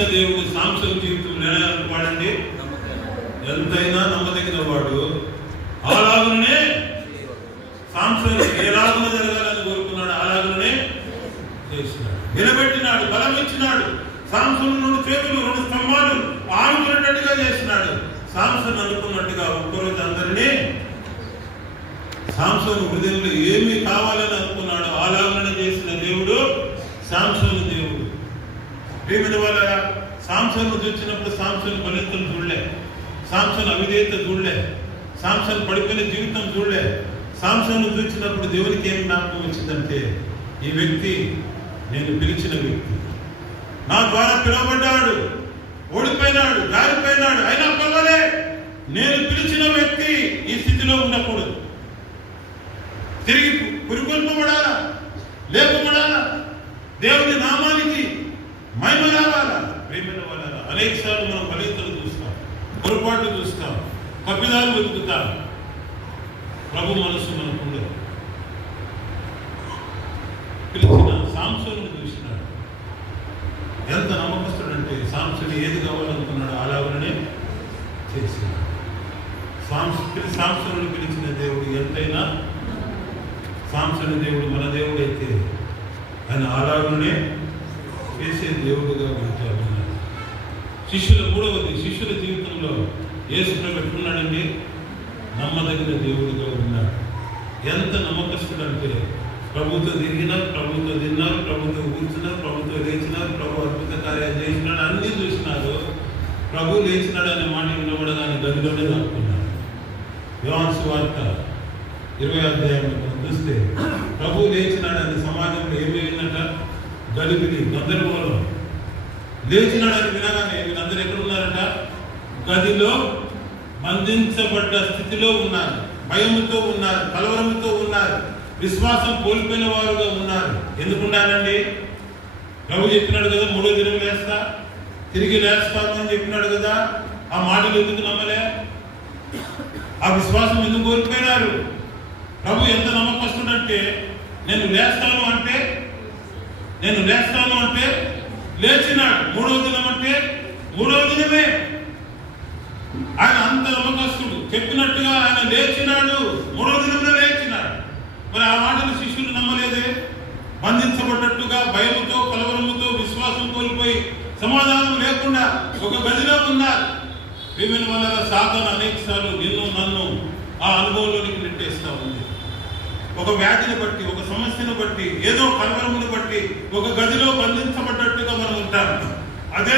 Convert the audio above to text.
చేసిన దేవుడు సాంసన్ జీవితంలో వాడండి ఎంతైనా నమ్మదగిన వాడు. అలాగనే సాంసన్ ఎలాగున జరగాలని కోరుకున్నాడు, అలాగనే చేసినాడు. నిలబెట్టినాడు, బలం ఇచ్చినాడు. సాంసన్ 2 చేతులు 2 స్తంభాలు ఆనుకున్నట్టుగా చేసినాడు. సాంసన్ అనుకున్నట్టుగా ఒక్కరోజు అందరినీ సాంసన్ హృదయంలో ఏమి కావాలని అనుకున్నాడు అలాగనే చేసిన దేవుడు సాంసన్ దేవుడు. ప్రియమైన వాళ్ళ సాంసన్ చూసినప్పుడు సాంసన్ బలితలు చూడలే, సాంసన్ అవిధేయత చూడలే, సాంసన్ పడిపోయిన జీవితం చూడలే. సాంసన్ చూసినప్పుడు దేవునికి ఏమి జ్ఞాపకం వచ్చిందంటే, ఈ వ్యక్తి నేను పిలిచిన వ్యక్తి, నా ద్వారా పిలువబడ్డాడు, ఓడిపోయినాడు, జారిపోయినాడు, అయినా పర్వాలే, నేను పిలిచిన వ్యక్తి ఈ స్థితిలో ఉండకూడదు, తిరిగి పురికొల్పబడాలా, లేపబడాలా, దేవుని నామానికి మహిమ రావాలా. ప్రేమైన వాళ్ళ అనేక సార్లు మనం బలితలు చూస్తాం, పొరపాట్లు చూస్తాం, తప్పిదాలు వెతుకుతాం. ప్రభు మనసు మనకుండదు. పిలిచిన సాంసను చూసినాడు. ఎంత నమ్మకస్తుడంటే సాంసన్ ఏది కావాలనుకున్నాడు అలాగనే చేసినాడు. సాంసను పిలిచిన దేవుడు ఎంతైనా, సాంసన్ దేవుడు మన దేవుడు అయితే ఆయన అలాగనే చేసే దేవుడుగా ఉంటాడు. శిష్యుల మూడవది, శిష్యుల జీవితంలో యేసు ప్రభు ఎట్లున్నాడండి? నమ్మదగిన దేవుడిగా ఉన్నాడు. ఎంత నమ్మకస్తుడు అంటే ప్రభుతో తిరిగినారు, ప్రభుతో తిన్నారు, ప్రభుతో కూర్చున్నారు, ప్రభుతో లేచినారు, ప్రభు అద్భుత కార్యాలు చేసినాడు, అన్నీ చూసినారు. ప్రభు లేచినాడు అనే మాట వినబడగానే గదిలోనే దాక్కున్నాడు. యోహాను సువార్త 20వ అధ్యాయంలో చూస్తే ప్రభు లేచినాడు అనే సమాజంలో ఏమైందట? గలిబిలి, గందరగోళం. లేచినాడని వినగానే వీళ్ళందరూ ఎక్కడున్నారట? గదిలో బంధించబడ్డ స్థితిలో ఉన్నారు, భయముతో ఉన్నారు, కలవరముతో ఉన్నారు, విశ్వాసం కోల్పోయిన వారుగా ఉన్నారు. ఎందుకున్నారండి? ప్రభు చెప్పినాడు కదా, 3వ దినం లేస్తా, తిరిగి లేస్తాను అని చెప్పినాడు కదా. ఆ మాటలు ఎందుకు నమ్మలే? ఆ విశ్వాసం ఎందుకు కోల్పోయినారు? ప్రభు ఎంత నమ్మకస్తుడంటే, నేను లేస్తాను అంటే లేచినాడు. 3వ దినం అంటే 3వ దినమే. ఆయన అంత నమ్మకస్తుడు. చెప్పినట్టుగా ఆయన లేచినాడు, 3వ దినంలో లేచినాడు. మరి ఆ మాటలు శిష్యులు నమ్మలేదే? బంధించబడ్డట్టుగా భయముతో, కలవరముతో, విశ్వాసం కోల్పోయి, సమాధానం లేకుండా ఒక గదిలో ఉన్నారు. ప్రియమైన వల్ల సాతాను అనేక సార్లు నిన్ను నన్ను ఆ అనుభవంలోనికి నెట్టేస్తా ఉంది. ఒక వ్యాధిని బట్టి, ఒక సమస్యను బట్టి, ఏదో కలవరమును బట్టి ఒక గదిలో బంధించబడ్డట్టుగా మనం ఉంటాం. అదే